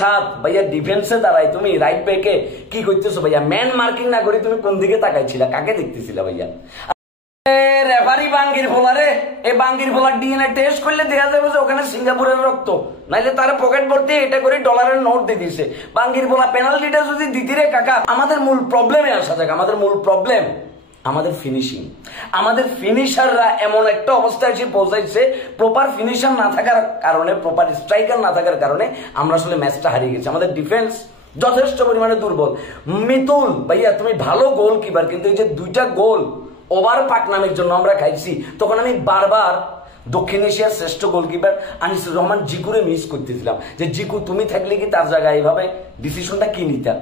সাত ভাইয়া ডিফেন্সে দাঁড়াই তুমি রাইট ব্যাকে কি করতেছো ভাইয়া? ম্যান মার্কিং না করে তুমি কোন দিকে তাকাইছিলা? কাকে দেখতেছিলা ভাইয়া? রেফারি বাঙ্গির ফোলা রে, এই বাঙ্গির ফোলার ডিএনএ টেস্ট করলে দেখা যাবে যে ওখানে সিঙ্গাপুরের রক্ত, নাইলে তারা পকেট ভর্তি এটা করে ডলারের নোট দিয়ে দিছে। বাঙ্গির ফোলা পেনাল্টিটা যদি দিতি রে কাকা। আমাদের মূল প্রবলেমে আসা যাক। আমাদের মূল প্রবলেম আমাদের ফিনিশিং। আমাদের ফিনিশাররা এমন একটা অবস্থায় এসে পৌঁছাইছে, প্রপার ফিনিশার না থাকার কারণে, প্রপার স্ট্রাইকার না থাকার কারণে আমরা আসলে ম্যাচটা হারিয়ে গেছি। আমাদের ডিফেন্স যথেষ্ট পরিমাণে দুর্বল। মিতুল ভাইয়া তুমি ভালো গোল কিপার, কিন্তু এই যে দুইটা গোল ওভার পাকনামের জন্য আমরা খাইছি, তখন আমি বারবার দক্ষিণ এশিয়ার শ্রেষ্ঠ গোলকিপার আনিসুর রহমান জিকুরে মিস করতেছিলাম যে জিকু তুমি থাকলে কি তার জায়গায় এইভাবে ডিসিশনটা কি নিতা।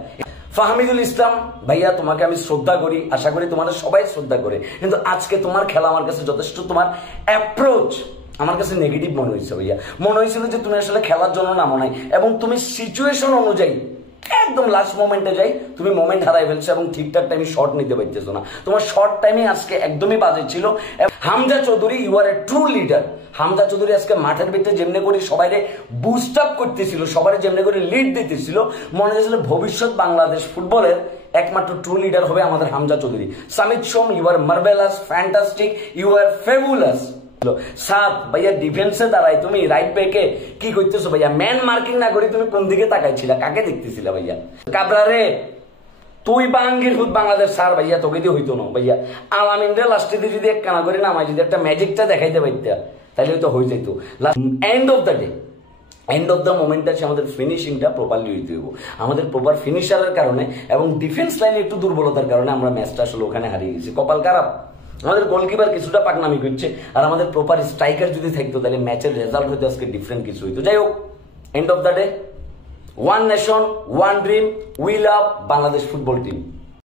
ফাহমিদুল ইসলাম ভাইয়া তোমাকে আমি শ্রদ্ধা করি, আশা করি তোমাদের সবাই শ্রদ্ধা করে, কিন্তু আজকে তোমার খেলা আমার কাছে যথেষ্ট, তোমার অ্যাপ্রোচ আমার কাছে নেগেটিভ মনে হয়েছে ভাইয়া। মনে হয়েছিল যে তুমি আসলে খেলার জন্য নামো নাই, এবং তুমি সিচুয়েশন অনুযায়ী একদম লাস্ট মোমেন্টে যাই তুমি মোমেন্ট হারাই ফেলছো এবং ঠিকঠাক টাইমে শট নিতে পারতেছো না। তোমার শর্ট টাইমে আজকে একদমই বাজে ছিল। Hamza Chowdhury you are a true leader. Hamza Chowdhury আজকে মাঠের ভিতরে যেমনি করে সবাই বুস্ট আপ করতেছিল, সবাই যেমনি করে লিড দিতেছিল, মনে হয়েছিল ভবিষ্যৎ বাংলাদেশ ফুটবলের একমাত্র ট্রু লিডার হবে আমাদের Hamza Chowdhury. Samit Som you are marvellous, fantastic, you are fabulous. সাত ভাইয়া ডিফেন্সে দাঁড়াই তুমি রাইট ব্যাকে কি করতেছো ভাইয়া? ম্যান মার্কিং না করে তুমি কোন দিকে তাকাইছিলা? কাকে দেখতেছিলা ভাইয়া? কাবরা রে তুই বাঙ্গির ফুট বাংলাদেশ স্যার ভাইয়া, তোকে দিয়ে হইতো না ভাইয়া। আলামিনরে লাস্টে দিয়ে যদি এক কানা করে নামাই যদি একটা ম্যাজিকটা দেখাইতে পারতা তাহলে হয়তো হয়ে যেত। End of the day, end of the moment আছে আমাদের ফিনিশিংটা প্রপারলি হইতে হইব। আমাদের প্রপার ফিনিশারের কারণে এবং ডিফেন্স লাইনে একটু দুর্বলতার কারণে আমরা ম্যাচটা আসলে ওখানে হারিয়ে গেছি। কপাল খারাপ, আমাদের গোলকিপার কিছুটা পাকনামি করছে, আর আমাদের প্রপার স্ট্রাইকার যদি থাকতো তাহলে ম্যাচের রেজাল্ট হইতো আজকে ডিফারেন্ট কিছু হইতো। যাই হোক, end of the day, one nation, one dream, we love Bangladesh football team.